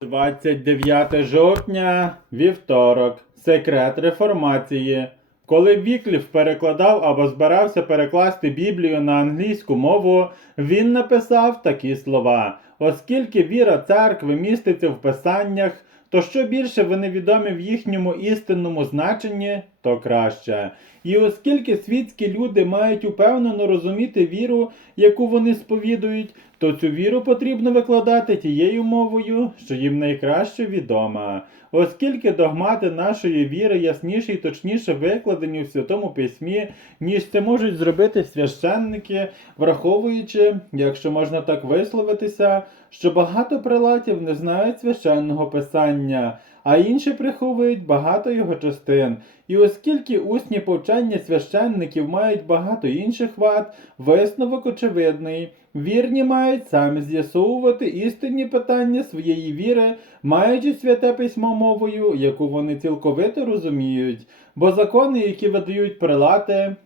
29 жовтня, вівторок. Секрет реформації. Коли Віклів перекладав або збирався перекласти Біблію на англійську мову, він написав такі слова: оскільки віра церкви міститься в писаннях, то що більше вони відомі в їхньому істинному значенні, то краще. І оскільки світські люди мають упевнено розуміти віру, яку вони сповідують, то цю віру потрібно викладати тією мовою, що їм найкраще відома. Оскільки догмати нашої віри ясніше і точніше викладені в Святому Письмі, ніж це можуть зробити священники, враховуючи, якщо можна так висловитися, що багато прилатів не знають священного писання, а інші приховують багато його частин. І оскільки усні повчання священників мають багато інших вад, висновок очевидний. Вірні мають самі з'ясовувати істинні питання своєї віри, маючи святе письмо мовою, яку вони цілковито розуміють, бо закони, які видають прилати,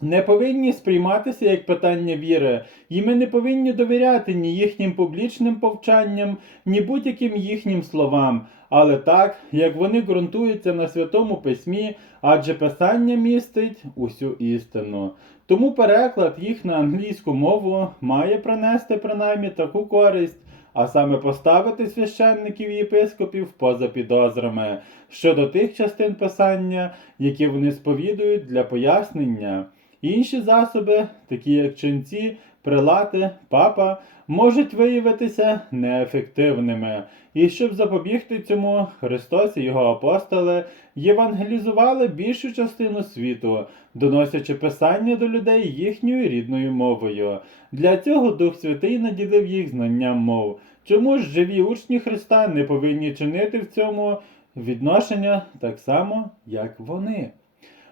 не повинні сприйматися як питання віри, і ми не повинні довіряти ні їхнім публічним повчанням, ні будь-яким їхнім словам, але так, як вони ґрунтуються на святому письмі, адже писання містить усю істину. Тому переклад їх на англійську мову має принести принаймні таку користь, а саме поставити священників і єпископів поза підозрами щодо тих частин писання, які вони сповідують для пояснення. Інші засоби, такі як ченці, прилати, папа, можуть виявитися неефективними. І щоб запобігти цьому, Христос і його апостоли євангелізували більшу частину світу, доносячи писання до людей їхньою рідною мовою. Для цього Дух Святий наділив їх знанням мов. Чому ж живі учні Христа не повинні чинити в цьому відношення так само, як вони?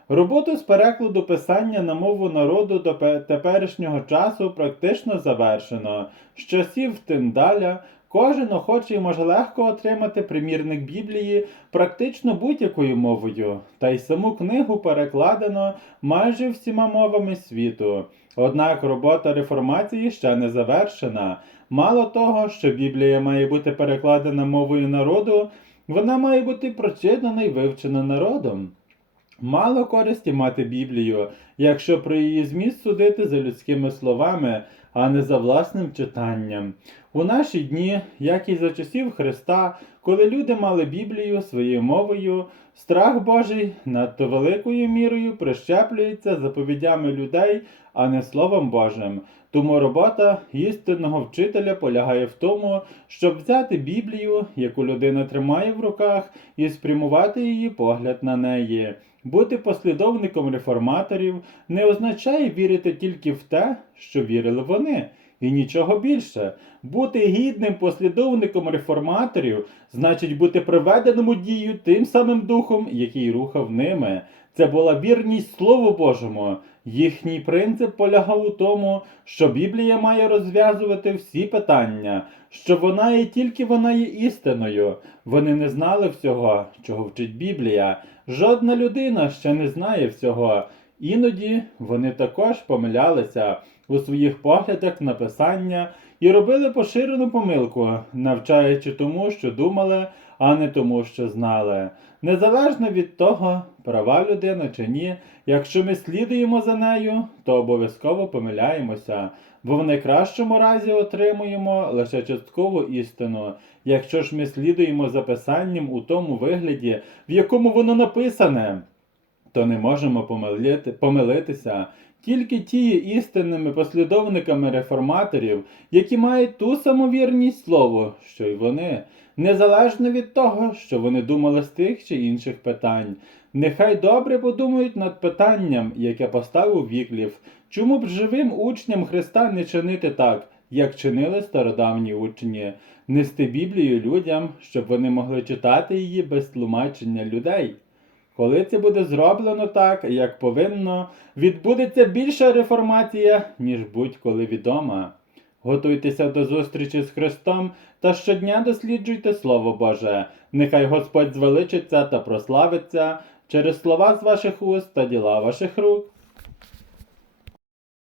Роботу з перекладу писання на мову народу до теперішнього часу практично завершено. З часів Тиндаля кожен охочий може легко отримати примірник Біблії практично будь-якою мовою, та й саму книгу перекладено майже всіма мовами світу. Однак робота реформації ще не завершена. Мало того, що Біблія має бути перекладена мовою народу, вона має бути прочитана і вивчена народом. Мало користі мати Біблію, якщо про її зміст судити за людськими словами, а не за власним читанням. У наші дні, як і за часів Христа, коли люди мали Біблію своєю мовою, страх Божий надто великою мірою прищеплюється заповідями людей, а не Словом Божим. Тому робота істинного вчителя полягає в тому, щоб взяти Біблію, яку людина тримає в руках, і спрямувати її погляд на неї. Бути послідовником реформаторів не означає вірити тільки в те, що вірили вони, і нічого більше. Бути гідним послідовником реформаторів значить бути приведеним у дію тим самим духом, який рухав ними. Це була вірність Слову Божому. Їхній принцип полягав у тому, що Біблія має розв'язувати всі питання, що вона є тільки вона є істиною. Вони не знали всього, чого вчить Біблія. Жодна людина ще не знає всього. Іноді вони також помилялися у своїх поглядах на писання і робили поширену помилку, навчаючи тому, що думали, а не тому, що знали. Незалежно від того, права людина чи ні, якщо ми слідуємо за нею, то обов'язково помиляємося, бо в найкращому разі отримуємо лише часткову істину. Якщо ж ми слідуємо за писанням у тому вигляді, в якому воно написане, то не можемо помилити, помилитися. Тільки ті істинними послідовниками реформаторів, які мають ту самовірність слову, що й вони, незалежно від того, що вони думали з тих чи інших питань. Нехай добре подумають над питанням, яке поставив Віклів, чому б живим учням Христа не чинити так, як чинили стародавні учні, нести Біблію людям, щоб вони могли читати її без тлумачення людей. Коли це буде зроблено так, як повинно, відбудеться більша реформація, ніж будь-коли відома. Готуйтеся до зустрічі з Христом та щодня досліджуйте Слово Боже. Нехай Господь звеличиться та прославиться через слова з ваших уст та діла ваших рук.